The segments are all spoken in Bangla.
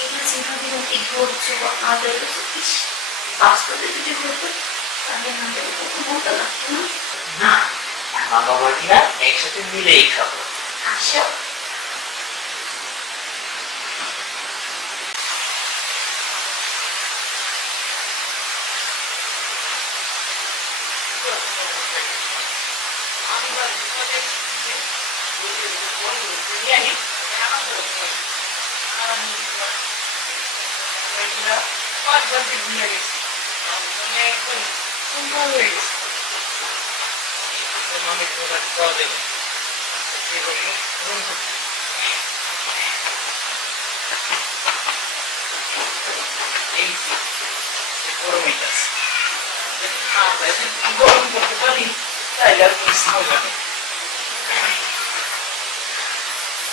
এগুলো যেভাবে ওকে ধৈর্য আদর বাস্তবে যদি হতো তাহলে আমাদের মজা লাগতো না না বাবা কিনা একসাথে মিলেই খাব তোমার খাওয়া দেবো এই গরমই আছে আমরা যদি গরম করতে পারি তাইলে আর কিছু হবে না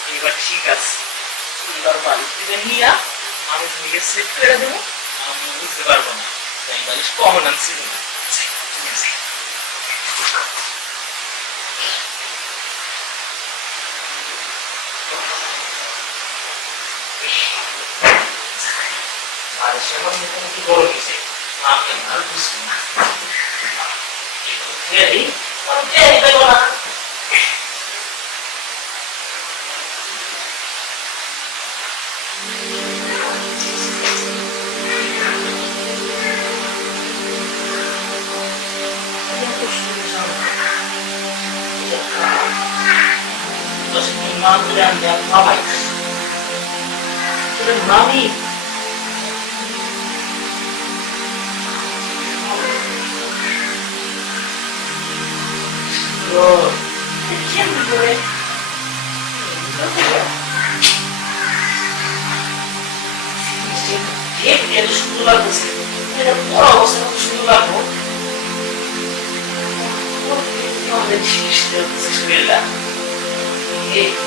এবার ঠিক আছে বালিশ থেকে নিয়ে আমি তুমি সেট করে দেবো। আমি বুঝতে পারব না। তাই বালিশ কমন আনছি আমি আর দেবো না। mantıren yapmamak. Tırnamayı Yok. Kim bu böyle? Hep eli şundular mısın? Böyle olsa şundular mı? Orada bir şey işte, sıçmıyorlar. Hep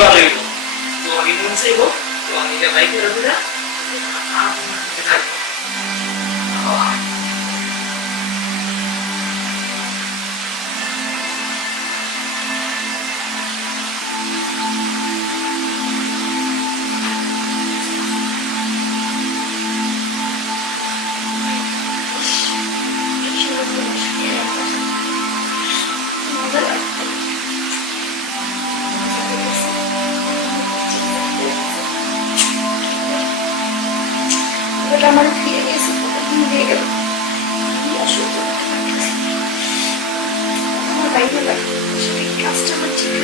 এটাই ভালো হইব জীবনী মন চাইব জীবনীটা বাইক করে দিলা থাকব ওটা আমার ফিরে গেছে ভুলে গেল। আমার বাইরে লাগতো সেই কাজটা আমার ঠিক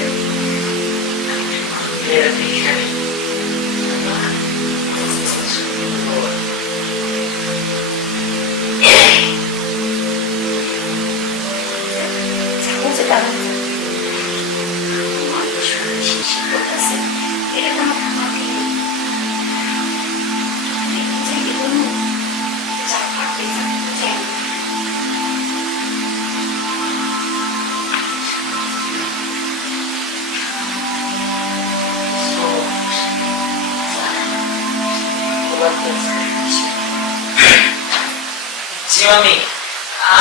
মামি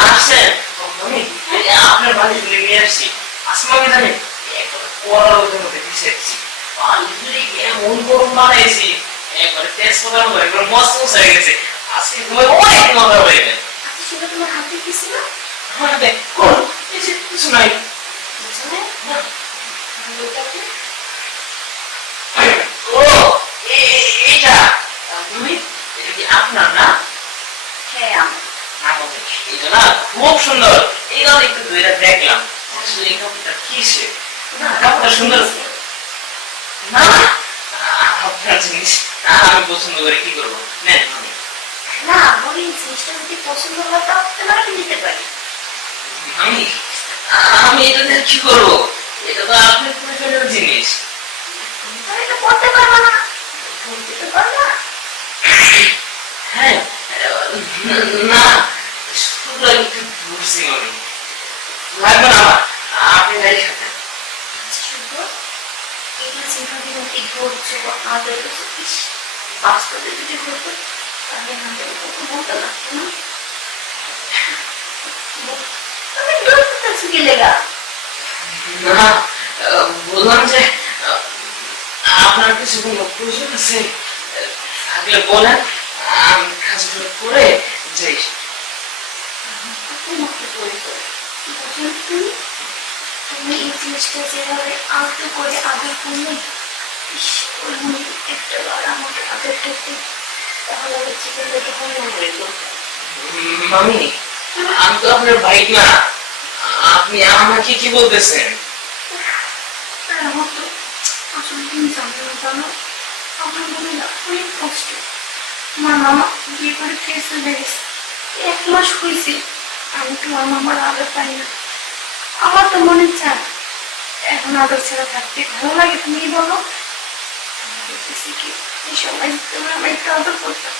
আসেন। মামি আপনার বাড়ি তুলে নিয়ে আসছি। আসমামি জানেন একবারে পড়ার ওদের মধ্যে পিছিয়ে দিচ্ছি বাড়ি তুলে এমন গরম বানাইছি। একবারে তেজ পাকানো করে একবার মস্ত মস্ত হয়ে গেছে। আজকে তোমার অনেক মজা হয়ে গেছে। সেটা তোমার হাতে কি ছিল? দেখ কোন? কিছু কিছু নাই? বুঝলে ও এ- এ- এইটা তুমি এটা কি আপনার না হ্যাঁ আমি আমাদের এটা না খুব সুন্দর। এই গান একটু দুইটা দেখলাম। আসলে এই কবিতা কি সে? না সুন্দর না আপনার জিনিস। আমি পছন্দ করে কি করব? নেন না বলি জিনিসটা যদি পছন্দ হয় তাহলে আমি নিতে পারি। আমি? আমি এটা কি করব এটা তো আপনার প্রয়োজনীয় জিনিস তুমি তো এটা করতে পারবে না বলতে তো পারবে না হ্যাঁ না শুধু একটু বুঝছি আমি লাগবে না আমার আপনি যাই খাবেন আচ্ছা, শুধু এগুলো যেভাবে নাকি আদর ইস, বাস্তবে যদি হতো তাহলে আমাদের লাগতো না বললাম যে আপনার কিছু কোনো প্রয়োজন আছে? থাকলে বলেন আমি কাজগুলো করে যাই। তুমি এই জিনিসটা যেভাবে আদর করে আদর করলে একটা বার আমাকে আদর করতে তাহলে আমার হন্য হয়ে যেত উম, মামি আমি তো আপনার বাইক না। আপনি আমাকে কি বলতেছেন? আমার তো আমার মনে কষ্ট আমার মামা বিয়ে এক মাস হয়েছে আমি তোমার মামার আদর পাই না আমার তো মনে চায় এখন আদর ছাড়া থাকতে ভালো লাগে তুমি বলো। আমি কি এই সময় তুমি আমার একটু আদর করতাম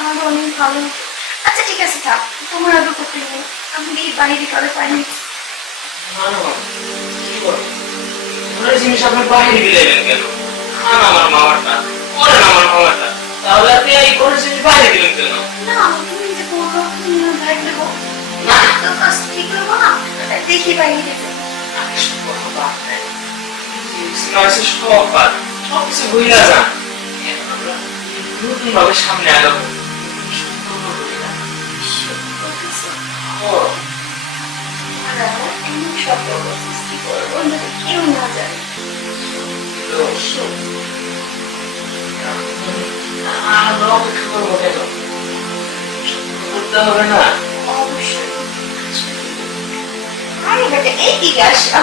আমার অনেক ভালো হতো আচ্ছা ঠিক আছে থাক। তোমার আদর করতে নেই আমি এই বাইরে কারও পাইনি না না মামি, কি বলেন ঘরের জিনিস আপনি বাইরে দিলেন কেন? খান আমার মামারটা করেন আমার মামারটা তাহলে আপনি এই ঘরের জিনিস বাইরে দিলেন কেন? না তুমি যে বলল তুমি দেবো। না। তো কাজ ঠিক করব না দেখি বাইরে। দেখো বাদ। সব সবকিছু ভুইলা যান। আমরা নতুনভাবে সামনে আগাবো। কেউ না জানে আমরা অপেক্ষা করব কেন? করতে হবে না অবশ্যই আরে এই দিকে আসো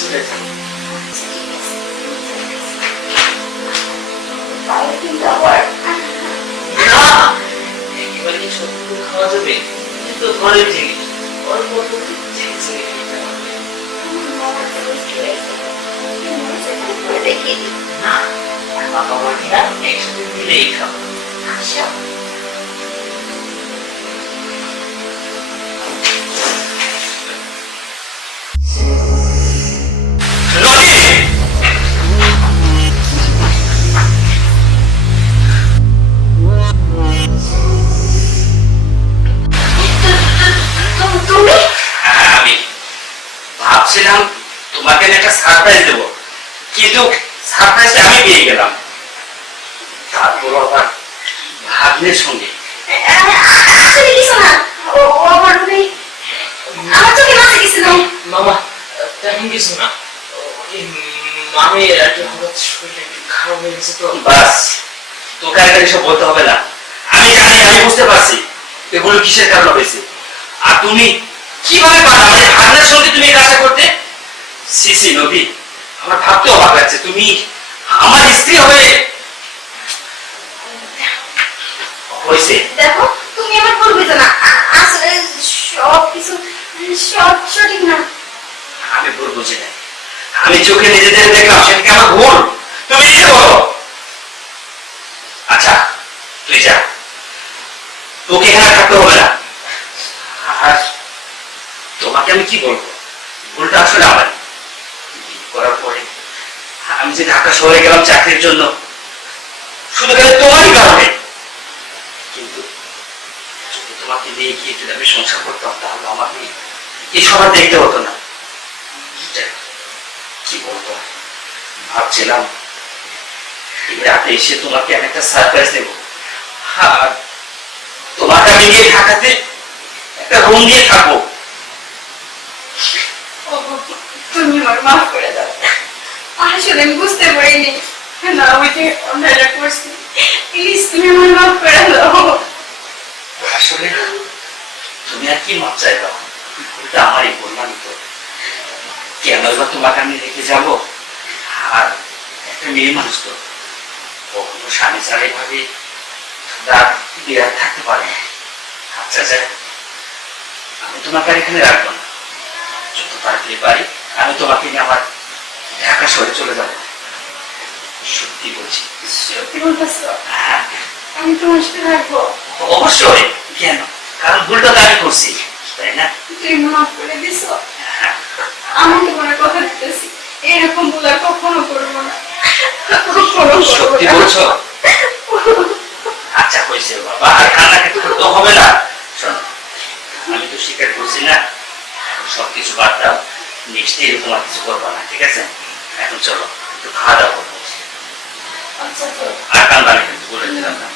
চলে খাওয়া যাবে কিন্তু ঘরের জিনিস না বাবা মাটিরা একসাথে মিলেই খাব ভাবছিলাম তোমাকে আমি একটা সারপ্রাইজ দেবো। কিন্তু সারপ্রাইজটা আমি পেয়ে গেলাম। তারপর আবার ভাগ্নের সঙ্গে। মামা তেমন কিছু না? একটু হঠাৎ খারাপ হয়ে গেছে তো। বাস তোকে এসব বলতে হবে না। আমি জানি আমি বুঝতে পারছি। এগুলো কিসের কারণে হয়েছে? আর তুমি কীভাবে ভাগ্নের সঙ্গে তুমি করতে? সিসি নবী আমার ভাবতে অবাক লাগছে। তুমি আমার স্ত্রী হয়ে হয়েছে? দেখো তুমি আমার না। আসলে সব কিছু সব সঠিক না। আমি ভুল বুঝি নাই। আমি চোখে নিজেদের দেখলাম সেটা কি আমার ভুল? তুমি এসে বলো। আচ্ছা তুই যা। তোকে এখানে থাকতে হবে না। তোমাকে আমি কি বলব? ভুলটা আসলে আমার। করার পরে আমি যে ঢাকা শহরে গেলাম চাকরির জন্য, শুধু খালি তোমারই কারণে কিন্তু যদি তোমাকে নিয়ে গিয়ে যদি আমি সংসার করতাম, তাহলে আমাকে এসব আর দেখতে হতো না। কি বলব? ভাবছিলাম রাতে এসে তোমাকে আমি একটা সারপ্রাইজ দেবো। আর তোমাকে আমি নিয়ে ঢাকাতে একটা রুম নিয়ে থাকব ও, তুমি আমার করে দাও। আসলে আমি বুঝতে পারিনি। না যে অন্যায়টা করছি। প্লিজ তুমি আমার মাফ করে দাও। আসলে তুমি আর কি মাপ চাইবা? আমি একটা মেয়ে মানুষ তো। স্বামী ছাড়া এভাবে থাকতে পারে আচ্ছা আমি তোমাকে এখানে রাখব না। যত পারি আমি তোমাকে নিয়ে আমার ঢাকা শহরে চলে যাব। সত্যি বলছি। সত্যি বলতেছ? আমি তোমার সাথে থাকব। অবশ্যই। কেন? কারণ ভুলটা তো আমি করছি তাই না? তুই মাফ করে হ্যাঁ আমি তোমার কথা দিতেছি। এরকম ভুল আর কখনো করব না। কখনো সত্যি বলছো? আচ্ছা হয়েছে বাবা। আর কান্নাকাটি করতে হবে না। শোনো আমি তো স্বীকার করছি না। সবকিছু বাদ দাও। নেক্সট এরকম আর কিছু করব না ঠিক আছে? এখন চলো একটু খাওয়া দাওয়া করব। আচ্ছা আর কান্দানি কিন্তু বলে দিলাম না।